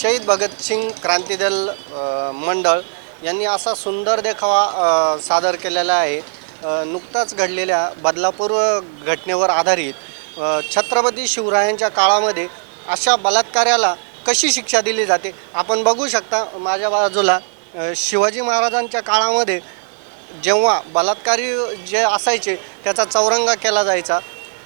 शहीद भगतसिंग क्रांतीदल मंडळ यांनी असा सुंदर देखावा सादर केलेला आहे. नुकताच घडलेल्या बदलापूर घटनेवर आधारित छत्रपती शिवरायांच्या काळामध्ये अशा बलात्कार्याला कशी शिक्षा दिली जाते? आपण बघू शकता माझ्या बाजूला शिवाजी महाराजांच्या काळामध्ये जेव्हा बलात्कारी जे असायचे त्याचा चौरंगा केला जायचा.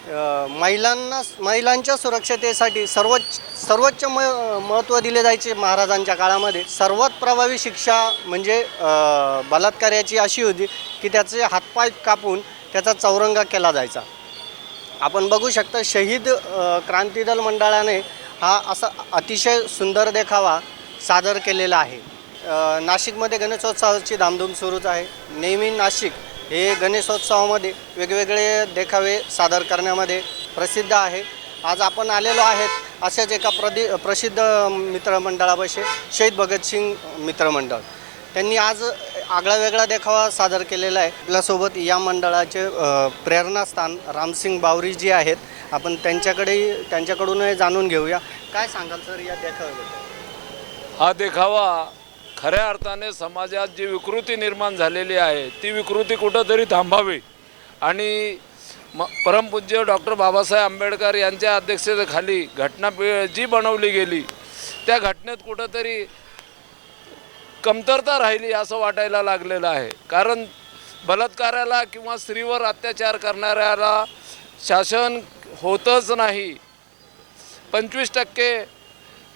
महिलांना महिलांच्या सुरक्षतेसाठी सर्वोच्च सर्वोच्च म महत्त्व दिले जायचे महाराजांच्या काळामध्ये. सर्वात प्रभावी शिक्षा म्हणजे बलात्काराची बलात्कार्याची अशी होती की त्याचे हातपाय कापून त्याचा चौरंगा केला जायचा. आपण बघू शकता शहीद क्रांतीदल मंडळाने हा असा अतिशय सुंदर देखावा सादर केलेला आहे. नाशिकमध्ये गणेशोत्सवाची धामधूम सुरूच आहे. नेहमी नाशिक हे गणेशोत्सवामध्ये वेगवेगळे देखावे सादर करण्यामध्ये प्रसिद्ध आहे. आज आपण आलेलो आहेत अशाच एका प्रदि प्रसिद्ध मित्रमंडळापाशी शहीद भगतसिंग मित्रमंडळ. त्यांनी आज आगळा वेगळा देखावा सादर केलेला आहे. आपल्यासोबत या मंडळाचे प्रेरणास्थान रामसिंग बावरी जी आहेत. आपण त्यांच्याकडे त्यांच्याकडूनही जाणून घेऊया. काय सांगाल सर या देखाव्याबद्दल? हा देखावा खऱ्या अर्थाने समाजात जी विकृती निर्माण झालेली आहे ती विकृती कुठंतरी थांबावी. आणि म परमपूज्य डॉक्टर बाबासाहेब आंबेडकर यांच्या अध्यक्षतेखाली घटना जी बनवली गेली त्या घटनेत कुठंतरी कमतरता राहिली असं वाटायला लागलेलं आहे. कारण बलात्काराला किंवा स्त्रीवर अत्याचार करणाऱ्याला शासन होतच नाही. पंचवीस टक्के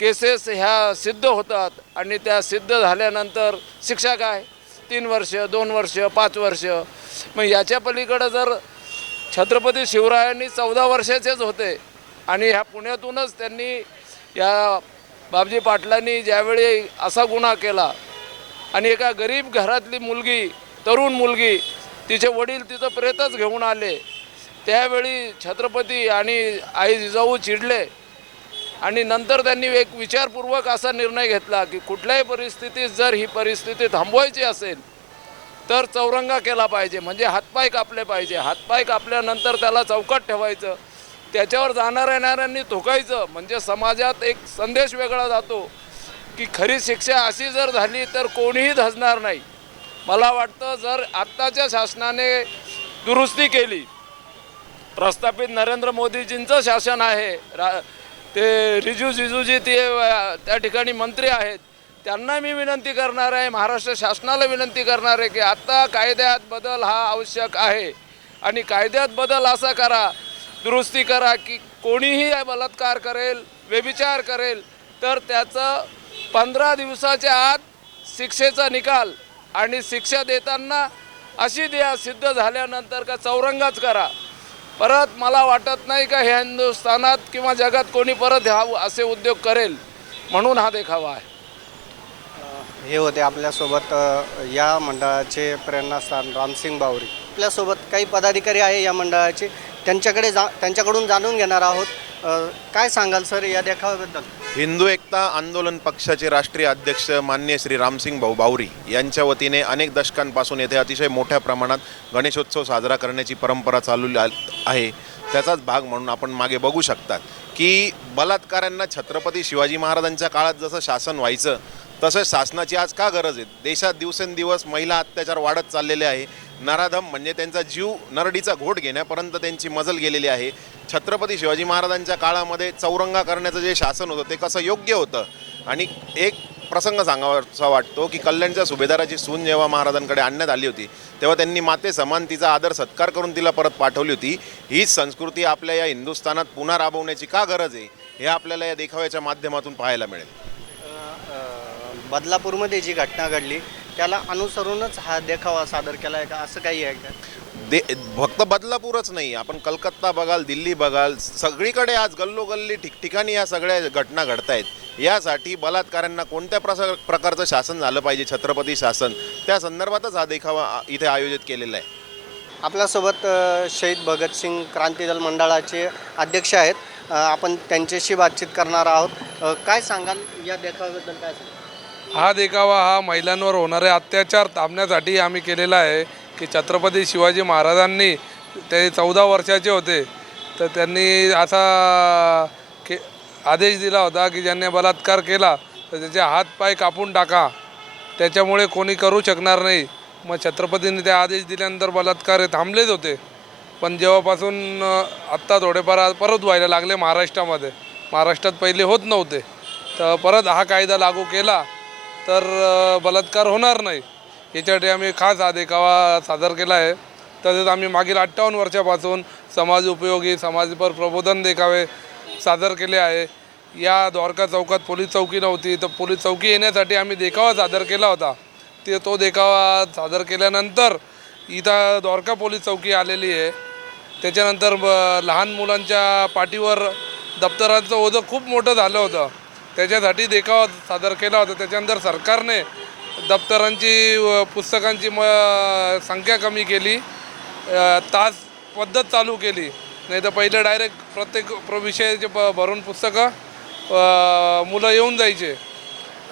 केसेस ह्या सिद्ध होतात आणि त्या सिद्ध झाल्यानंतर शिक्षा काय? तीन वर्ष दोन वर्ष पाच वर्ष. मग याच्या पलीकडं जर छत्रपती शिवरायांनी चौदा वर्षाचेच होते आणि ह्या पुण्यातूनच त्यांनी या बाबजी पाटलांनी ज्यावेळी असा गुन्हा केला आणि एका गरीब घरातली मुलगी तरुण मुलगी तिचे वडील तिचं प्रेतच घेऊन आले त्यावेळी छत्रपती आणि आई जिजाऊ चिडले. आणि नंतर त्यांनी एक विचारपूर्वक असा निर्णय घेतला की कुठल्याही परिस्थितीत जर ही परिस्थिती थांबवायची असेल तर चौरंगा केला पाहिजे. म्हणजे हातपाय कापले पाहिजे. हातपाय कापल्यानंतर त्याला चौकात ठेवायचं. त्याच्यावर जाणाऱ्या येणाऱ्यांनी थोकायचं. म्हणजे समाजात एक संदेश वेगळा जातो की खरी शिक्षा अशी जर झाली तर कोणीही धजणार नाही. मला वाटतं जर आत्ताच्या शासनाने दुरुस्ती केली प्रस्थापित नरेंद्र मोदीजींचं शासन आहे रा ते रिजू जिजूजी ते त्या ठिकाणी मंत्री आहेत. त्यांना मी विनंती करणार आहे महाराष्ट्र शासनाला विनंती करणार आहे की आत्ता कायद्यात बदल हा आवश्यक आहे. आणि कायद्यात बदल असा करा दुरुस्ती करा की कोणीही बलात्कार करेल व्यभिचार करेल तर त्याचं पंधरा दिवसाच्या आत शिक्षेचा निकाल आणि शिक्षा देताना अशी द्या सिद्ध झाल्यानंतर का चौरंगाच करा. परत मला वाटत नाही का ह्या हिंदुस्थानात किंवा जगात कोणी परत ह्या असे उद्योग करेल? म्हणून हा देखावा आहे. हे होते आपल्यासोबत या मंडळाचे प्रेरणास्थान रामसिंग बावरी. आपल्यासोबत काही पदाधिकारी आहे या मंडळाचे. त्यांच्याकडे जा त्यांच्याकडून जाणून घेणार आहोत. काय सांगाल सर या देखाव्याबद्दल? हिंदू एकता आंदोलन पक्षाचे राष्ट्रीय अध्यक्ष मान्य श्री रामसिंग भाऊ बावरी यांच्या वतीने अनेक दशकांपासून येथे अतिशय मोठ्या प्रमाणात गणेशोत्सव साजरा करण्याची परंपरा चालू आहे. त्याचाच भाग म्हणून आपण मागे बघू शकतात की बलात्कारांना छत्रपती शिवाजी महाराजांच्या काळात जसं शासन व्हायचं तसं शासनाची आज का गरज आहे? देशात दिवसेंदिवस महिला अत्याचार वाढत चाललेले आहे. नराधम म्हणजे त्यांचा जीव नरडीचा घोट घेण्यापर्यंत त्यांची मजल गेलेली आहे. छत्रपती शिवाजी महाराजांच्या काळामध्ये चौरंगा करण्याचं जे शासन होतं ते कसं योग्य होतं? आणि एक प्रसंग सांगावासा वाटतो की कल्याणच्या सुभेदाराची सून जेव्हा महाराजांकडे आणण्यात आली होती तेव्हा त्यांनी माते समान तिचा आदर सत्कार करून तिला परत पाठवली होती. हीच संस्कृती आपल्या या हिंदुस्थानात पुन्हा राबवण्याची का गरज आहे हे आपल्याला या देखाव्याच्या माध्यमातून पाहायला मिळेल. बदलापूरमध्ये जी घटना घडली त्याला अनुसरूनच हा देखावा सादर केला आहे का? असं काही आहे का? दे फक्त बदलापूरच नाही आपण कलकत्ता बघाल दिल्ली बघाल सगळीकडे आज गल्लोगल्ली ठिकठिकाणी या सगळ्या घटना घडत आहेत यासाठी बलात्कारांना कोणत्या प्रसा प्रकारचं शासन झालं पाहिजे छत्रपती शासन? त्या संदर्भातच हा देखावा इथे आयोजित केलेला आहे. आपल्यासोबत शहीद भगतसिंग क्रांती दल मंडळाचे अध्यक्ष आहेत. आपण त्यांच्याशी बातचीत करणार आहोत. काय सांगाल या देखाव्याबद्दल काय सांगाल? हा देखावा हा महिलांवर होणारे अत्याचार थांबण्यासाठी आम्ही केलेला आहे की छत्रपती शिवाजी महाराजांनी ते चौदा वर्षाचे होते. तर त्यांनी असा के आदेश दिला होता की ज्यांनी बलात्कार केला तर त्याचे हात पाय कापून टाका. त्याच्यामुळे कोणी करू शकणार नाही. मग छत्रपतींनी ते आदेश दिल्यानंतर बलात्कार थांबलेच होते. पण जेव्हापासून आत्ता थोडेफार परत व्हायला लागले महाराष्ट्रामध्ये महाराष्ट्रात पहिले होत नव्हते. तर परत हा कायदा लागू केला. तर बलात्कार होणार नाही. याच्यासाठी आम्ही खास हा देखावा सादर केला आहे. तसेच आम्ही मागील अठ्ठावन्न वर्षापासून समाज उपयोगी समाजपर प्रबोधन देखावे सादर केले आहे. या द्वारका चौकात पोलीस चौकी नव्हती तर पोलीस चौकी येण्यासाठी आम्ही देखावा सादर केला होता. ते तो देखावा सादर केल्यानंतर इथं द्वारका पोलीस चौकी आलेली आहे. त्याच्यानंतर ब- लहान मुलांच्या पाठीवर दप्तरांचं ओझं खूप मोठं झालं होतं. त्याच्यासाठी देखावा सादर केला होता. त्याच्यानंतर सरकारने दप्तरांची व पुस्तकांची म संख्या कमी केली. तास पद्धत चालू केली. नाही तर पहिले डायरेक्ट प्रत्येक प्र विषयाचे प भरून पुस्तकं मुलं येऊन जायचे.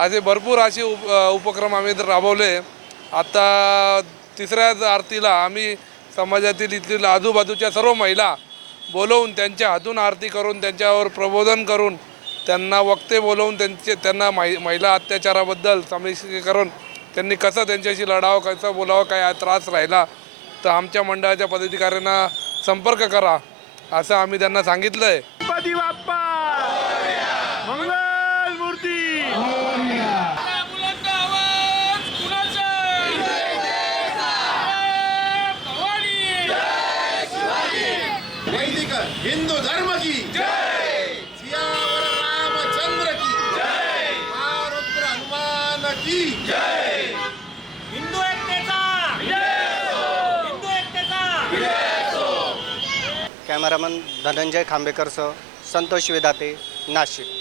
असे भरपूर असे उप उपक्रम आम्ही राबवले. आता तिसऱ्याच आरतीला आम्ही समाजातील इथली आजूबाजूच्या सर्व महिला बोलवून त्यांच्या हातून आरती करून त्यांच्यावर प्रबोधन करून त्यांना वक्ते बोलवून त्यांचे त्यांना माहि महिला अत्याचाराबद्दल समिती करून त्यांनी कसं त्यांच्याशी लढावं कसं बोलावं काय त्रास राहिला तर आमच्या मंडळाच्या पदाधिकाऱ्यांना संपर्क करा असं आम्ही त्यांना सांगितलं आहे गणपती बाप्पा! मंगल मूर्ती! बुलंद आवाज कुणाचा भवानी वैदिक हिंदू धर्म की की हिंदू एकतेचा। हिंदू एकतेचा। कॅमेरामन धनंजय खांबेकरसह संतोष वेदाते नाशिक।